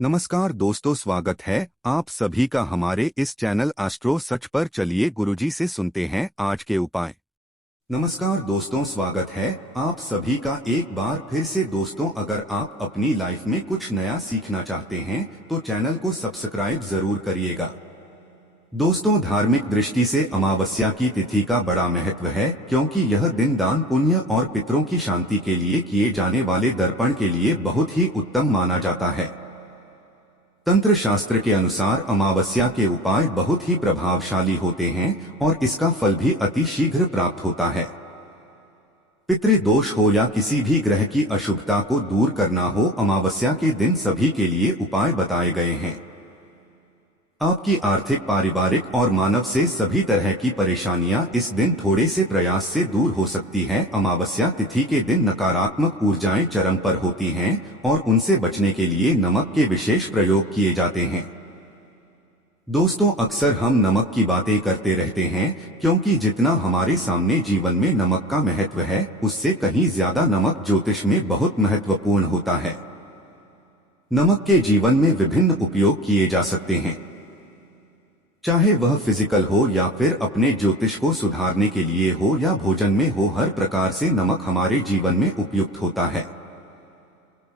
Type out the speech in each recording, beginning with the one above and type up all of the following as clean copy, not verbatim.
नमस्कार दोस्तों, स्वागत है आप सभी का हमारे इस चैनल एस्ट्रो सच पर। चलिए गुरुजी से सुनते हैं आज के उपाय। नमस्कार दोस्तों, स्वागत है आप सभी का एक बार फिर से। दोस्तों, अगर आप अपनी लाइफ में कुछ नया सीखना चाहते हैं तो चैनल को सब्सक्राइब जरूर करिएगा। दोस्तों, धार्मिक दृष्टि से अमावस्या की तिथि का बड़ा महत्व है, क्योंकि यह दिन दान पुण्य और पितरों की शांति के लिए किए जाने वाले दर्पण के लिए बहुत ही उत्तम माना जाता है। तंत्र शास्त्र के अनुसार अमावस्या के उपाय बहुत ही प्रभावशाली होते हैं और इसका फल भी अति शीघ्र प्राप्त होता है। पितृदोष हो या किसी भी ग्रह की अशुभता को दूर करना हो, अमावस्या के दिन सभी के लिए उपाय बताए गए हैं। आपकी आर्थिक, पारिवारिक और मानव से सभी तरह की परेशानियां इस दिन थोड़े से प्रयास से दूर हो सकती हैं। अमावस्या तिथि के दिन नकारात्मक ऊर्जाएं चरम पर होती हैं और उनसे बचने के लिए नमक के विशेष प्रयोग किए जाते हैं। दोस्तों, अक्सर हम नमक की बातें करते रहते हैं, क्योंकि जितना हमारे सामने जीवन में नमक का महत्व है, उससे कहीं ज्यादा नमक ज्योतिष में बहुत महत्वपूर्ण होता है। नमक के जीवन में विभिन्न उपयोग किए जा सकते हैं, चाहे वह फिजिकल हो या फिर अपने ज्योतिष को सुधारने के लिए हो या भोजन में हो। हर प्रकार से नमक हमारे जीवन में उपयुक्त होता है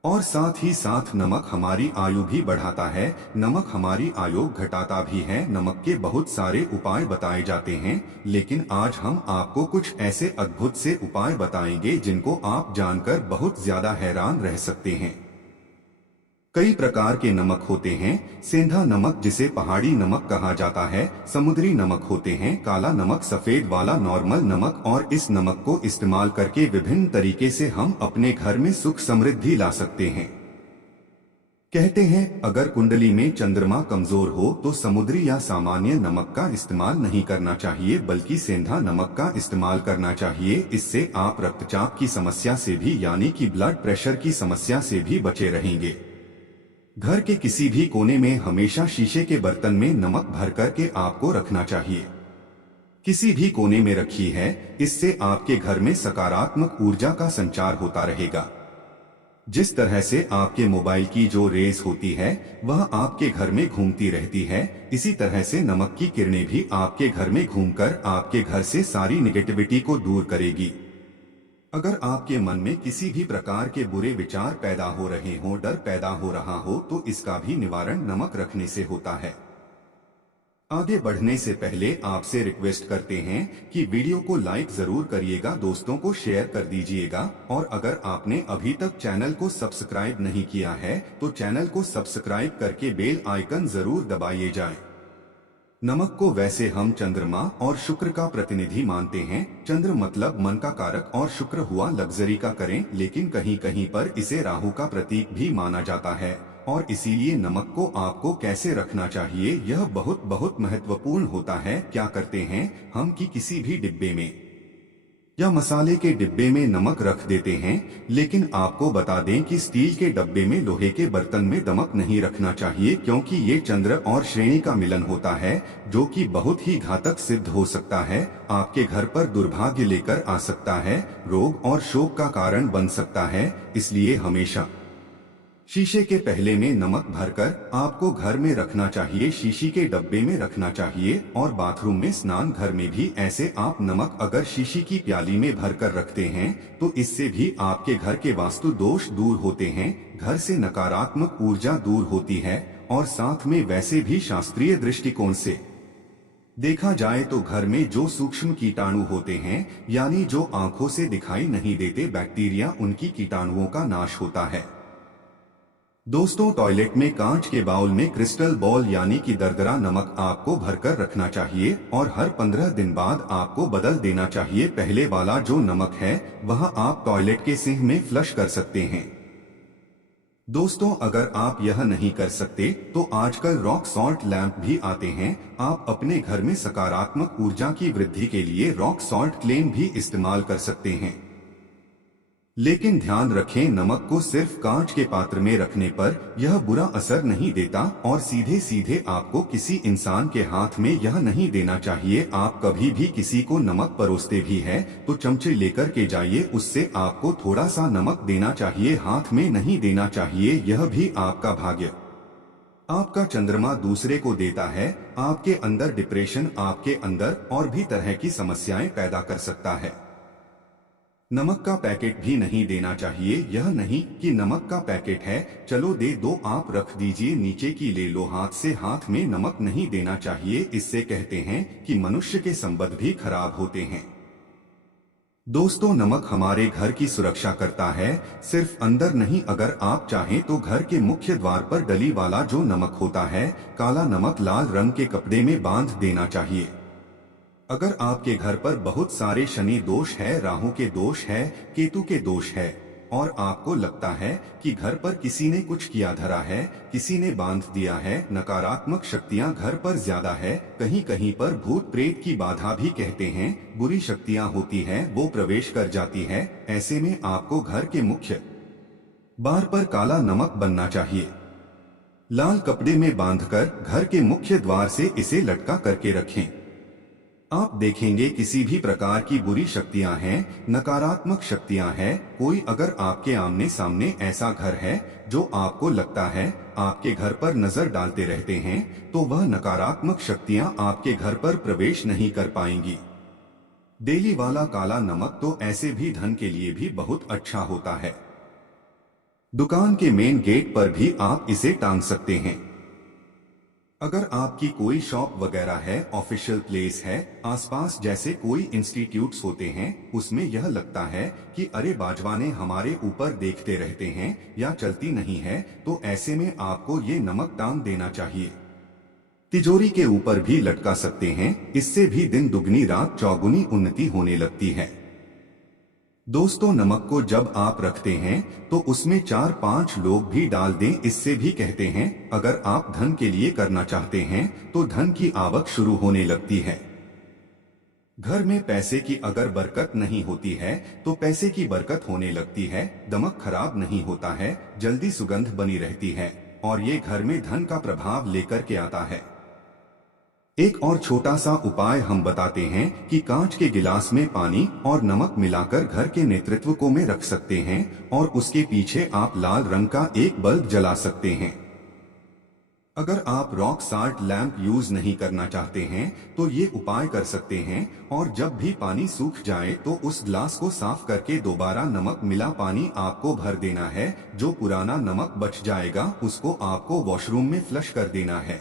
और साथ ही साथ नमक हमारी आयु भी बढ़ाता है, नमक हमारी आयु घटाता भी है। नमक के बहुत सारे उपाय बताए जाते हैं, लेकिन आज हम आपको कुछ ऐसे अद्भुत से उपाय बताएंगे जिनको आप जानकर बहुत ज्यादा हैरान रह सकते हैं। कई प्रकार के नमक होते हैं। सेंधा नमक, जिसे पहाड़ी नमक कहा जाता है, समुद्री नमक होते हैं, काला नमक, सफेद वाला नॉर्मल नमक। और इस नमक को इस्तेमाल करके विभिन्न तरीके से हम अपने घर में सुख समृद्धि ला सकते हैं। कहते हैं, अगर कुंडली में चंद्रमा कमजोर हो तो समुद्री या सामान्य नमक का इस्तेमाल नहीं करना चाहिए, बल्कि सेंधा नमक का इस्तेमाल करना चाहिए। इससे आप रक्तचाप की समस्या से भी, यानी कि ब्लड प्रेशर की समस्या से भी बचे रहेंगे। घर के किसी भी कोने में हमेशा शीशे के बर्तन में नमक भर करके आपको रखना चाहिए। किसी भी कोने में रखी है, इससे आपके घर में सकारात्मक ऊर्जा का संचार होता रहेगा। जिस तरह से आपके मोबाइल की जो रेस होती है वह आपके घर में घूमती रहती है, इसी तरह से नमक की किरणें भी आपके घर में घूमकर आपके घर से सारी नेगेटिविटी को दूर करेगी। अगर आपके मन में किसी भी प्रकार के बुरे विचार पैदा हो रहे हों, डर पैदा हो रहा हो, तो इसका भी निवारण नमक रखने से होता है। आगे बढ़ने से पहले आपसे रिक्वेस्ट करते हैं कि वीडियो को लाइक जरूर करिएगा, दोस्तों को शेयर कर दीजिएगा, और अगर आपने अभी तक चैनल को सब्सक्राइब नहीं किया है तो चैनल को सब्सक्राइब करके बेल आइकन जरूर दबाइए जाए। नमक को वैसे हम चंद्रमा और शुक्र का प्रतिनिधि मानते हैं। चंद्र मतलब मन का कारक और शुक्र हुआ लग्जरी का करें, लेकिन कहीं कहीं पर इसे राहु का प्रतीक भी माना जाता है और इसीलिए नमक को आपको कैसे रखना चाहिए यह बहुत बहुत महत्वपूर्ण होता है। क्या करते हैं हम कि किसी भी डिब्बे में या मसाले के डिब्बे में नमक रख देते हैं, लेकिन आपको बता दें कि स्टील के डब्बे में, लोहे के बर्तन में नमक नहीं रखना चाहिए, क्योंकि ये चंद्र और श्रेणी का मिलन होता है जो कि बहुत ही घातक सिद्ध हो सकता है। आपके घर पर दुर्भाग्य लेकर आ सकता है, रोग और शोक का कारण बन सकता है। इसलिए हमेशा शीशे के पहले में नमक भरकर आपको घर में रखना चाहिए, शीशी के डब्बे में रखना चाहिए। और बाथरूम में, स्नान घर में भी ऐसे आप नमक अगर शीशी की प्याली में भरकर रखते हैं तो इससे भी आपके घर के वास्तु दोष दूर होते हैं, घर से नकारात्मक ऊर्जा दूर होती है। और साथ में वैसे भी शास्त्रीय दृष्टिकोण से देखा जाए तो घर में जो सूक्ष्म कीटाणु होते हैं, यानी जो आंखों से दिखाई नहीं देते बैक्टीरिया, उनकी कीटाणुओं का नाश होता है। दोस्तों, टॉयलेट में कांच के बाउल में क्रिस्टल बॉल यानी कि दरदरा नमक आपको भरकर रखना चाहिए और हर 15 दिन बाद आपको बदल देना चाहिए। पहले वाला जो नमक है वह आप टॉयलेट के सिंक में फ्लश कर सकते हैं। दोस्तों, अगर आप यह नहीं कर सकते तो आजकल रॉक सॉल्ट लैंप भी आते हैं। आप अपने घर में सकारात्मक ऊर्जा की वृद्धि के लिए रॉक सॉल्ट क्लेम भी इस्तेमाल कर सकते हैं, लेकिन ध्यान रखें नमक को सिर्फ कांच के पात्र में रखने पर यह बुरा असर नहीं देता और सीधे सीधे आपको किसी इंसान के हाथ में यह नहीं देना चाहिए। आप कभी भी किसी को नमक परोसते भी हैं तो चमचे लेकर के जाइए, उससे आपको थोड़ा सा नमक देना चाहिए, हाथ में नहीं देना चाहिए। यह भी आपका भाग्य आपका चंद्रमा दूसरे को देता है, आपके अंदर डिप्रेशन, आपके अंदर और भी तरह की समस्याएं पैदा कर सकता है। नमक का पैकेट भी नहीं देना चाहिए। यह नहीं कि नमक का पैकेट है, चलो दे दो, आप रख दीजिए, नीचे की ले लो, हाथ से हाथ में नमक नहीं देना चाहिए। इससे कहते हैं कि मनुष्य के संबंध भी खराब होते हैं। दोस्तों, नमक हमारे घर की सुरक्षा करता है, सिर्फ अंदर नहीं। अगर आप चाहें तो घर के मुख्य द्वार पर डली वाला जो नमक होता है, काला नमक, लाल रंग के कपड़े में बांध देना चाहिए। अगर आपके घर पर बहुत सारे शनि दोष है, राहु के दोष है, केतु के दोष है और आपको लगता है कि घर पर किसी ने कुछ किया धरा है, किसी ने बांध दिया है, नकारात्मक शक्तियां घर पर ज्यादा है, कहीं कहीं पर भूत प्रेत की बाधा भी कहते हैं, बुरी शक्तियां होती हैं, वो प्रवेश कर जाती है, ऐसे में आपको घर के मुख्य द्वार पर काला नमक बनना चाहिए। लाल कपड़े में बांधकर घर के मुख्य द्वार से इसे लटका करके रखें। आप देखेंगे किसी भी प्रकार की बुरी शक्तियां हैं, नकारात्मक शक्तियां हैं, कोई अगर आपके आमने सामने ऐसा घर है जो आपको लगता है आपके घर पर नजर डालते रहते हैं, तो वह नकारात्मक शक्तियां आपके घर पर प्रवेश नहीं कर पाएंगी। डेली वाला काला नमक तो ऐसे भी धन के लिए भी बहुत अच्छा होता है। दुकान के मेन गेट पर भी आप इसे टांग सकते हैं। अगर आपकी कोई शॉप वगैरह है, ऑफिशियल प्लेस है, आसपास जैसे कोई इंस्टीट्यूट्स होते हैं, उसमें यह लगता है कि अरे बाजवाने हमारे ऊपर देखते रहते हैं या चलती नहीं है, तो ऐसे में आपको ये नमक टांग देना चाहिए। तिजोरी के ऊपर भी लटका सकते हैं, इससे भी दिन दुगनी रात चौगुनी उन्नति होने लगती है। दोस्तों, नमक को जब आप रखते हैं तो उसमें 4-5 लोग भी डाल दें। इससे भी कहते हैं अगर आप धन के लिए करना चाहते हैं तो धन की आवक शुरू होने लगती है। घर में पैसे की अगर बरकत नहीं होती है तो पैसे की बरकत होने लगती है। नमक खराब नहीं होता है, जल्दी सुगंध बनी रहती है और ये घर में धन का प्रभाव लेकर के आता है। एक और छोटा सा उपाय हम बताते हैं कि कांच के गिलास में पानी और नमक मिलाकर घर के नेतृत्व को में रख सकते हैं और उसके पीछे आप लाल रंग का एक बल्ब जला सकते हैं। अगर आप रॉक साल्ट लैंप यूज नहीं करना चाहते हैं तो ये उपाय कर सकते हैं और जब भी पानी सूख जाए तो उस ग्लास को साफ करके दोबारा नमक मिला पानी आपको भर देना है। जो पुराना नमक बच जाएगा उसको आपको वॉशरूम में फ्लश कर देना है।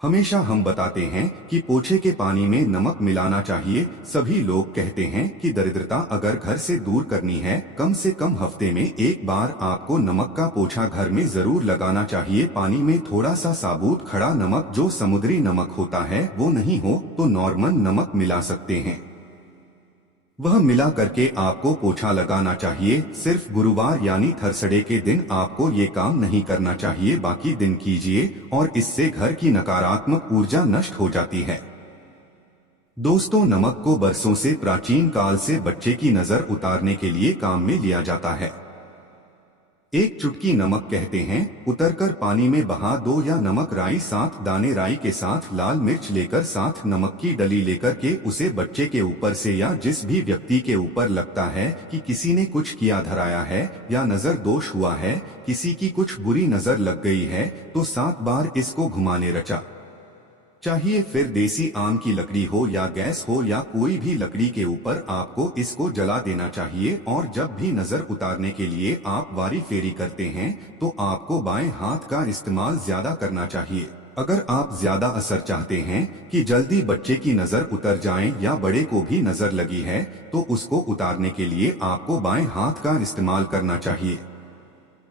हमेशा हम बताते हैं कि पोछे के पानी में नमक मिलाना चाहिए। सभी लोग कहते हैं कि दरिद्रता अगर घर से दूर करनी है, कम से कम हफ्ते में एक बार आपको नमक का पोछा घर में जरूर लगाना चाहिए। पानी में थोड़ा सा साबुत खड़ा नमक, जो समुद्री नमक होता है, वो नहीं हो तो नॉर्मल नमक मिला सकते हैं। वह मिला करके आपको पोछा लगाना चाहिए। सिर्फ गुरुवार यानी थर्सडे के दिन आपको ये काम नहीं करना चाहिए, बाकी दिन कीजिए और इससे घर की नकारात्मक ऊर्जा नष्ट हो जाती है। दोस्तों, नमक को बरसों से प्राचीन काल से बच्चे की नजर उतारने के लिए काम में लिया जाता है। एक चुटकी नमक कहते हैं उतरकर पानी में बहा दो, या नमक राई 7 दाने राई के साथ लाल मिर्च लेकर 7 नमक की डली लेकर के उसे बच्चे के ऊपर से या जिस भी व्यक्ति के ऊपर लगता है कि किसी ने कुछ किया धराया है या नजर दोष हुआ है, किसी की कुछ बुरी नजर लग गई है, तो 7 बार इसको घुमाने रचा चाहिए। फिर देसी आम की लकड़ी हो या गैस हो या कोई भी लकड़ी के ऊपर आपको इसको जला देना चाहिए और जब भी नजर उतारने के लिए आप वारी फेरी करते हैं तो आपको बाएं हाथ का इस्तेमाल ज्यादा करना चाहिए। अगर आप ज्यादा असर चाहते हैं कि जल्दी बच्चे की नजर उतर जाए या बड़े को भी नजर लगी है तो उसको उतारने के लिए आपको बाएं हाथ का इस्तेमाल करना चाहिए।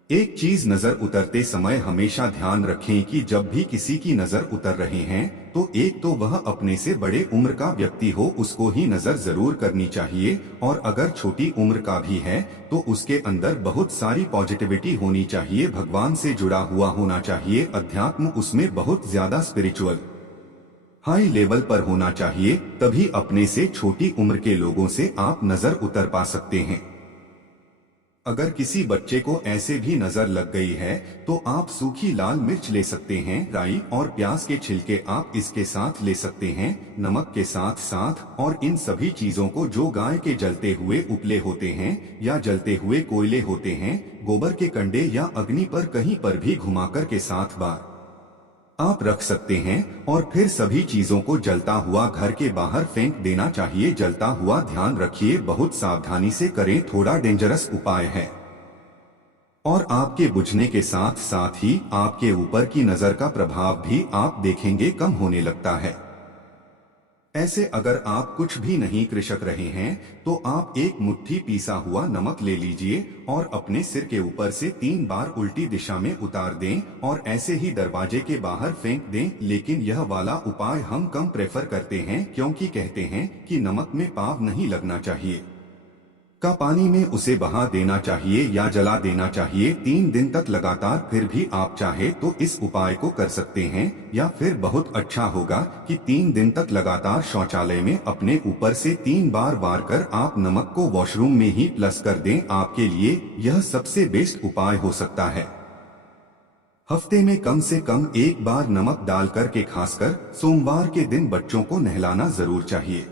एक चीज नजर उतरते समय हमेशा ध्यान रखें कि जब भी किसी की नजर उतर रहे हैं तो एक तो वह अपने से बड़े उम्र का व्यक्ति हो, उसको ही नजर जरूर करनी चाहिए, और अगर छोटी उम्र का भी है तो उसके अंदर बहुत सारी पॉजिटिविटी होनी चाहिए, भगवान से जुड़ा हुआ होना चाहिए, अध्यात्म उसमें बहुत ज्यादा स्पिरिचुअल हाई लेवल पर होना चाहिए, तभी अपने से छोटी उम्र के लोगों से आप नजर उतर पा सकते हैं। अगर किसी बच्चे को ऐसे भी नजर लग गई है तो आप सूखी लाल मिर्च ले सकते हैं, राई और प्याज के छिलके आप इसके साथ ले सकते हैं, नमक के साथ साथ, और इन सभी चीजों को जो गाय के जलते हुए उपले होते हैं या जलते हुए कोयले होते हैं, गोबर के कंडे या अग्नि पर कहीं पर भी घुमाकर के 7 बार आप रख सकते हैं और फिर सभी चीजों को जलता हुआ घर के बाहर फेंक देना चाहिए। जलता हुआ ध्यान रखिए, बहुत सावधानी से करें, थोड़ा डेंजरस उपाय है और आपके बुझने के साथ साथ ही आपके ऊपर की नजर का प्रभाव भी आप देखेंगे कम होने लगता है। ऐसे अगर आप कुछ भी नहीं कृषक रहे हैं तो आप एक मुट्ठी पीसा हुआ नमक ले लीजिए और अपने सिर के ऊपर से 3 बार उल्टी दिशा में उतार दें और ऐसे ही दरवाजे के बाहर फेंक दें। लेकिन यह वाला उपाय हम कम प्रेफर करते हैं क्योंकि कहते हैं कि नमक में पाव नहीं लगना चाहिए, का पानी में उसे बहा देना चाहिए या जला देना चाहिए 3 दिन तक लगातार। फिर भी आप चाहे तो इस उपाय को कर सकते हैं या फिर बहुत अच्छा होगा कि 3 दिन तक लगातार शौचालय में अपने ऊपर से 3 बार वार कर आप नमक को वॉशरूम में ही प्लस कर दें। आपके लिए यह सबसे बेस्ट उपाय हो सकता है। हफ्ते में कम से कम 1 बार नमक डालकर के खासकर सोमवार के दिन बच्चों को नहलाना जरूर चाहिए।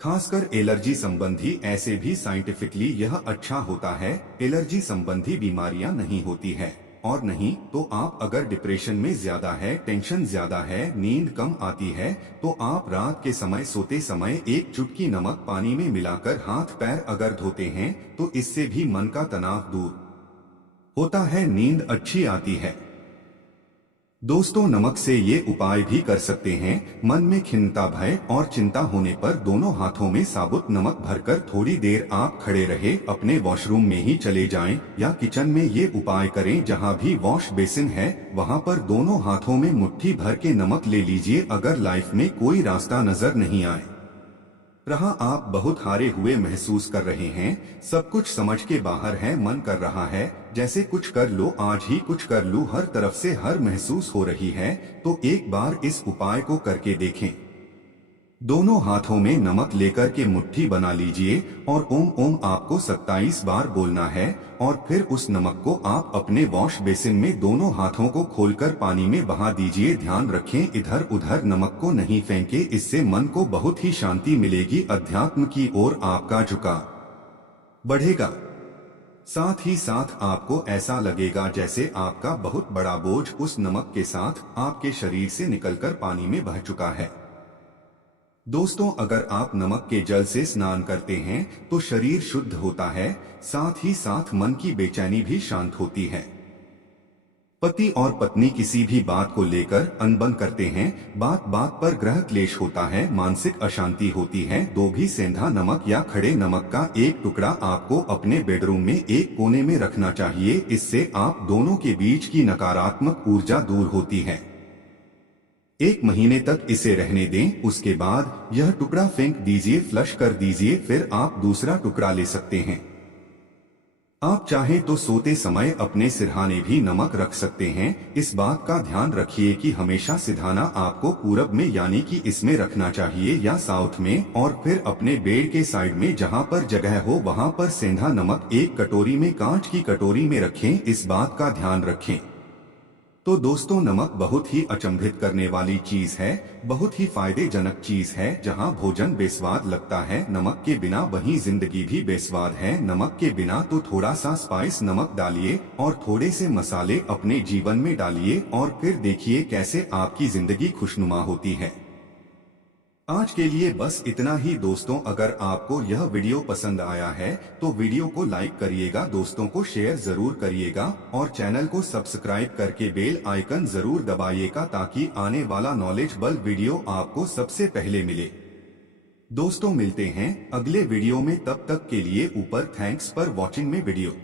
खासकर एलर्जी संबंधी, ऐसे भी साइंटिफिकली यह अच्छा होता है, एलर्जी संबंधी बीमारियां नहीं होती है। और नहीं तो आप अगर डिप्रेशन में ज्यादा है, टेंशन ज्यादा है, नींद कम आती है तो आप रात के समय सोते समय 1 चुटकी नमक पानी में मिलाकर हाथ पैर अगर धोते हैं तो इससे भी मन का तनाव दूर होता है, नींद अच्छी आती है। दोस्तों, नमक से ये उपाय भी कर सकते हैं। मन में खिन्नता, भय और चिंता होने पर दोनों हाथों में साबुत नमक भरकर थोड़ी देर आप खड़े रहे, अपने वॉशरूम में ही चले जाएं या किचन में ये उपाय करें। जहां भी वॉश बेसिन है वहां पर दोनों हाथों में मुट्ठी भर के नमक ले लीजिए। अगर लाइफ में कोई रास्ता नजर नहीं आए रहा, आप बहुत हारे हुए महसूस कर रहे हैं, सब कुछ समझ के बाहर है, मन कर रहा है जैसे कुछ कर लो, आज ही कुछ कर लूं, हर तरफ से हर महसूस हो रही है, तो एक बार इस उपाय को करके देखें। दोनों हाथों में नमक लेकर के मुट्ठी बना लीजिए और ओम ओम आपको 27 बार बोलना है और फिर उस नमक को आप अपने वॉश बेसिन में दोनों हाथों को खोलकर पानी में बहा दीजिए। ध्यान रखें, इधर उधर नमक को नहीं फेंके, इससे मन को बहुत ही शांति मिलेगी, अध्यात्म की ओर आपका झुकाव बढ़ेगा। साथ ही साथ आपको ऐसा लगेगा जैसे आपका बहुत बड़ा बोझ उस नमक के साथ आपके शरीर से निकलकर पानी में बह चुका है। दोस्तों, अगर आप नमक के जल से स्नान करते हैं तो शरीर शुद्ध होता है, साथ ही साथ मन की बेचैनी भी शांत होती है। पति और पत्नी किसी भी बात को लेकर अनबन करते हैं, बात बात पर ग्रह क्लेश होता है, मानसिक अशांति होती है, तो भी सेंधा नमक या खड़े नमक का एक टुकड़ा आपको अपने बेडरूम में एक कोने में रखना चाहिए। इससे आप दोनों के बीच की नकारात्मक ऊर्जा दूर होती है। 1 महीने तक इसे रहने दें, उसके बाद यह टुकड़ा फेंक दीजिए, फ्लश कर दीजिए, फिर आप दूसरा टुकड़ा ले सकते हैं। आप चाहे तो सोते समय अपने सिरहाने भी नमक रख सकते हैं। इस बात का ध्यान रखिए कि हमेशा सिरहाना आपको पूरब में यानी कि इसमें रखना चाहिए या साउथ में, और फिर अपने बेड के साइड में जहां पर जगह हो वहां पर सेंधा नमक एक कटोरी में, कांच की कटोरी में रखें। इस बात का ध्यान रखें। तो दोस्तों, नमक बहुत ही अचंभित करने वाली चीज है, बहुत ही फायदेजनक चीज है। जहां भोजन बेस्वाद लगता है, नमक के बिना वहीं जिंदगी भी बेस्वाद है। नमक के बिना तो थोड़ा सा स्पाइस नमक डालिए और थोड़े से मसाले अपने जीवन में डालिए और फिर देखिए कैसे आपकी जिंदगी खुशनुमा होती है। आज के लिए बस इतना ही दोस्तों। अगर आपको यह वीडियो पसंद आया है तो वीडियो को लाइक करिएगा, दोस्तों को शेयर जरूर करिएगा और चैनल को सब्सक्राइब करके बेल आइकन जरूर दबाइएगा ताकि आने वाला नॉलेजेबल वीडियो आपको सबसे पहले मिले। दोस्तों, मिलते हैं अगले वीडियो में, तब तक के लिए ऊपर थैंक्स फॉर वॉचिंग में वीडियो।